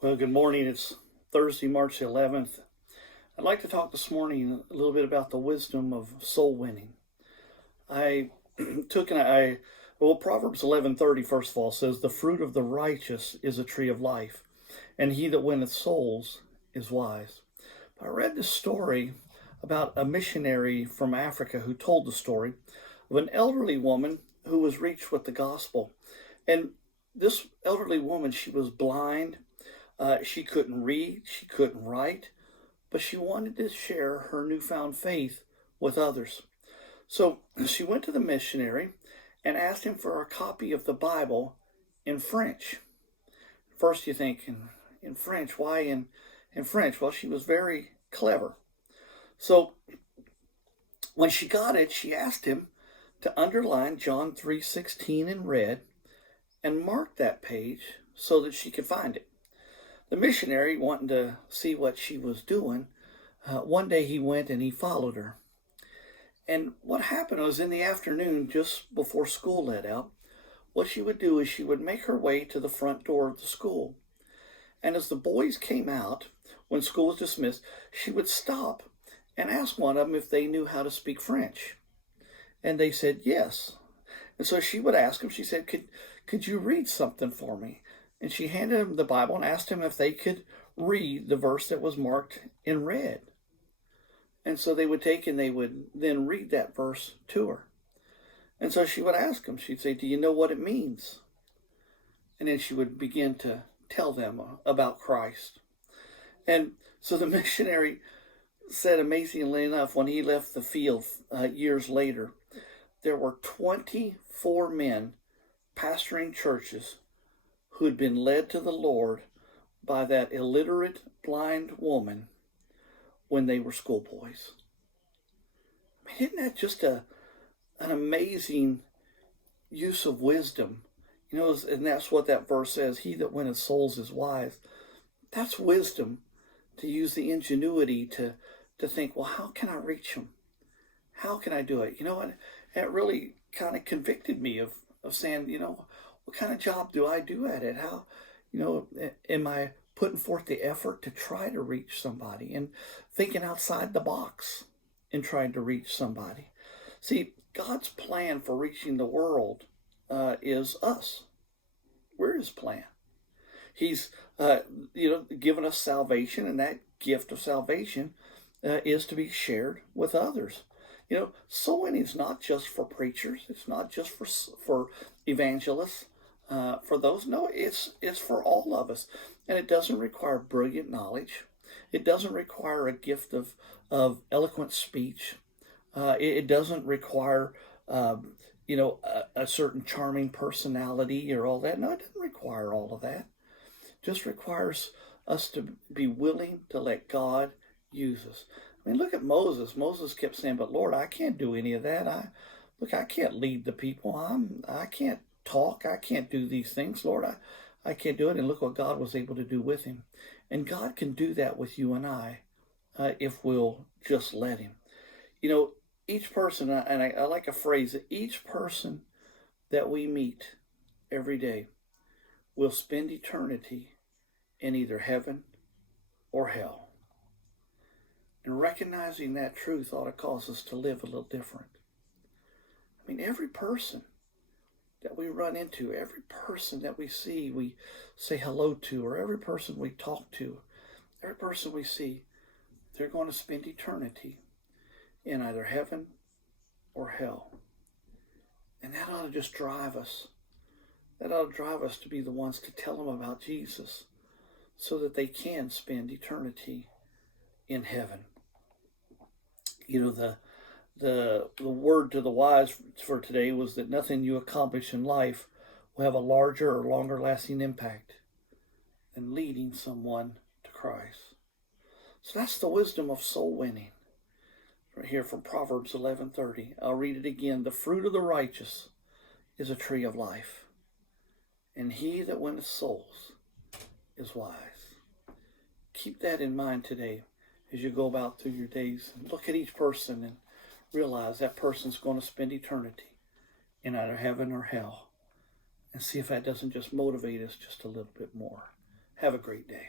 Well, good morning. It's Thursday, March 11th. I'd like to talk this morning a little bit about the wisdom of soul winning. I took and Proverbs 11:30, first of all, says, "The fruit of the righteous is a tree of life, and he that winneth souls is wise." I read this story about a missionary from Africa who told the story of an elderly woman who was reached with the gospel. And this elderly woman, she was blind. She couldn't read, she couldn't write, but she wanted to share her newfound faith with others. So she went to the missionary and asked him for a copy of the Bible in French. First you think, in French, why in French? Well, she was very clever. So when she got it, she asked him to underline John 3:16 in red and mark that page so that she could find it. The missionary, wanting to see what she was doing, one day he went and he followed her. And what happened was, in the afternoon, just before school let out, what she would do is she would make her way to the front door of the school. And as the boys came out, when school was dismissed, she would stop and ask one of them if they knew how to speak French. And they said yes. And so she would ask them, she said, could you read something for me? And she handed him the Bible and asked him if they could read the verse that was marked in red. And so they would take and they would then read that verse to her. And so she would ask him, she'd say, "Do you know what it means?" And then she would begin to tell them about Christ. And so the missionary said, amazingly enough, when he left the field years later, there were 24 men pastoring churches who had been led to the Lord by that illiterate blind woman when they were schoolboys. I mean, isn't that just an amazing use of wisdom? You know, and that's what that verse says, "He that winneth souls is wise." That's wisdom, to use the ingenuity to think, well, how can I reach them? How can I do it? You know what? It really kind of convicted me of saying, what kind of job do I do at it? How, am I putting forth the effort to try to reach somebody and thinking outside the box in trying to reach somebody? See, God's plan for reaching the world is us. We're His plan. He's, given us salvation, and that gift of salvation is to be shared with others. Soul winning is not just for preachers. It's not just for evangelists. For those, no, it's for all of us, and it doesn't require brilliant knowledge. It doesn't require a gift of eloquent speech. It doesn't require a certain charming personality or all that. No, it doesn't require all of that. It just requires us to be willing to let God use us. I mean, look at Moses. Moses kept saying, "But Lord, I can't do any of that. I can't lead the people. I can't talk. I can't do these things. Lord, I can't do it." And look what God was able to do with him. And God can do that with you and I if we'll just let Him. Each person, and I like a phrase, that each person that we meet every day will spend eternity in either heaven or hell. And recognizing that truth ought to cause us to live a little different. I mean, every person that we run into, every person that we see, we say hello to, or every person we talk to, every person we see, they're going to spend eternity in either heaven or hell. And that ought to just drive us. That ought to drive us to be the ones to tell them about Jesus so that they can spend eternity in heaven. The word to the wise for today was that nothing you accomplish in life will have a larger or longer lasting impact than leading someone to Christ. So that's the wisdom of soul winning. Right here from Proverbs 11:30. I'll read it again. "The fruit of the righteous is a tree of life, and he that winneth souls is wise." Keep that in mind today as you go about through your days. Look at each person and realize that person's going to spend eternity in either heaven or hell. And see if that doesn't just motivate us just a little bit more. Have a great day.